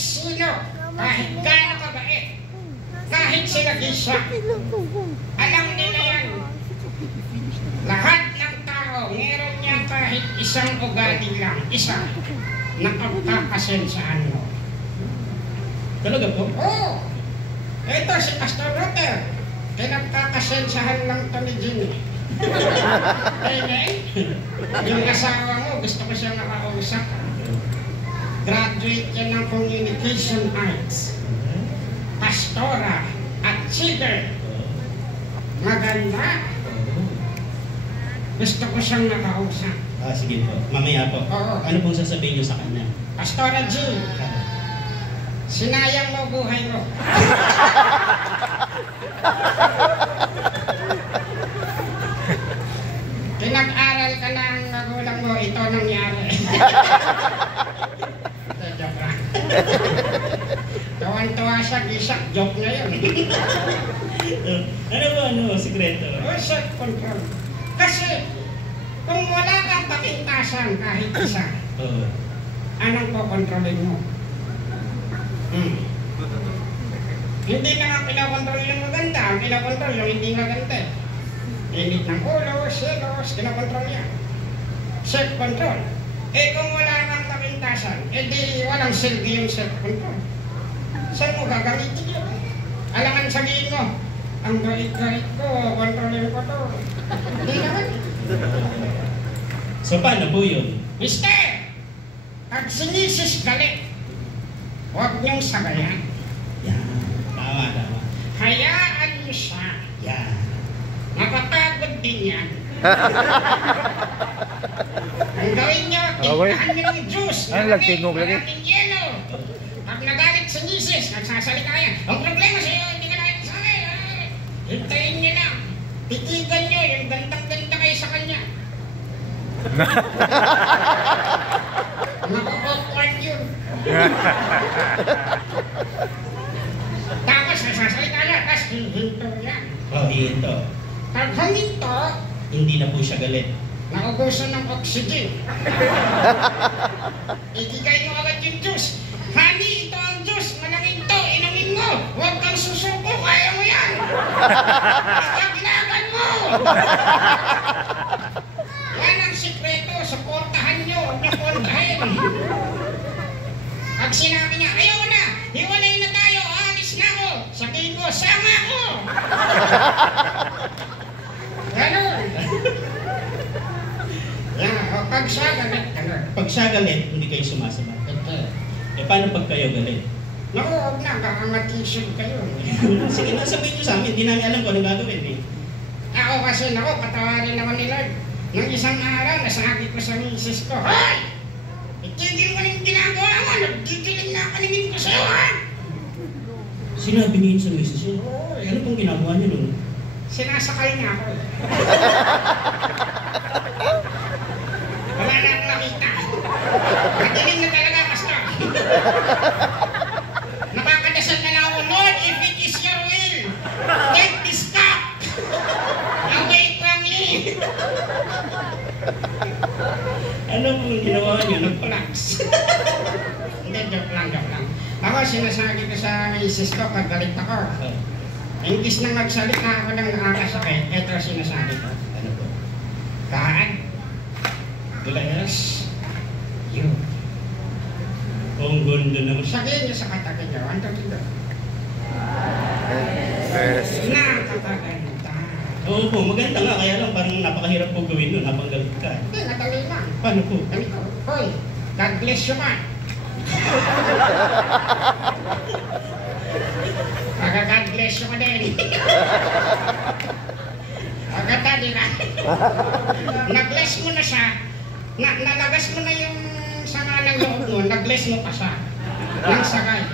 sino, kahit gaano kabait, kahit sila gisa, alam nila yan. Lahat ng tao, meron niya kahit isang ugali lang, isa, na pagkakasensyahan mo. Talaga po? Oo. Ito si Pastor Luther, pinagkakasensyahan lang ito ni Jimmy. Amen? Yung asawa mo, gusto ko siyang nakausap. Graduate yan ng Communication Arts. Pastora at cheater. Maganda. Gusto ko siyang nakausap. Ah, sige po. Mamaya po. Oo. Ano pong sasabihin niyo sa kanya? Pastora G, sinayang mo buhay mo. Pinag-aral ka ng magulang mo, ito nangyari. Joke lang. Tuwan-tuwa siya, gisak, joke na yun. Ano ba, sikreto? O, self-control. Kasi, kung wala kang kapintasan kahit isa, anong pokontrolin mo? Hindi na nga pinakontrol yung maganda, ang pinakontrol yung hindi maganda. Init ng ulo, selos, kinakontrol niya. Self-control. Eh kung wala kang kapintasan, eh di walang silbi yung self-control. Saan mo gagamitin yun? Alangan sabihin mo, ang gait-gait ko, kontrolin ko to. Hindi naman. So paano po yun? Mister, pag sinisis galit, huwag niyong sabayan. Yan. Tama. Hayaan niyo siya. Yan. Makapagod din yan. Ang gawin niyo, tignan niyo ng juice. Maraming yelo. Pag nagalit sa misis, nagsasalita yan. Ang problema sa'yo, hindi ka nakita sa akin. Hintayin niyo lang. Titigan niyo, yung gandang-ganda kayo sa kanya. Maka-awkward yun. Tapos nagsasalita niya, tapos hihinto niya. Oh, ito. Pag huminto, Hindi na po siya galit. naubusan ng oxygen. Ibigay mo agad yung juice. Honey, ito ang juice. Malangin to, inumin mo. Huwag kang susuko, kaya mo yan. Basta ginagan mo. Yan ang sikreto. Suportahan nyo, huwag nyo portahin. Pag sinabi niya, ayaw na, hiwalay na tayo, alis na ako. Sabihin mo, sama ako. Ganun. Yan, o pag siya galit, ganun. Pag siya galit, hindi kayo sumasama. Ito. Eh, paano pag kayo galit? Naku, huwag na, baka matisyon kayo. Sige na, sabihin niyo sa amin. Hindi namin alam kung anong gagawin eh. Ako kasi, naku, patawarin naman ni Lord. Nung isang araw, nasabi ko sa misis ko, hoy! Itigil mo rin ginagawa mo, nagdidilim na kaningin ko sa'yo, ha? Sinabi niyo yun sa misis niyo? Oo, Ano pong ginagawa niyo nun? sinasakal niya ako. Wala na akong nakita. Madilim na talaga, Pastor. Nakakadasal na lang ako, Lord, if it is your will, take this cup away from me. Ano pong ginawa niyo? Nag-collapse. Hindi, joke lang. Ako, sinasabi ko sa misis ko, pag galit ako, imbis nang magsalita ako ng nakakasakit, ito sinasabi ko. Ano po? God bless you. Ang ganda naman. Sabihin niyo sa katabi niyo, ang tabi niyo. Nakakaganda. Oo po, maganda nga. Kaya lang parang napakahirap po gawin nun habang galit ka. Hindi, madali lang. Paano po? Ganito, hoy, God bless you man. Pagka God bless you ka din. Pagkata, di ba? Na-bless mo na siya, nalagas mo na yung sama ng loob mo, na-bless mo pa siya. Nang sakay.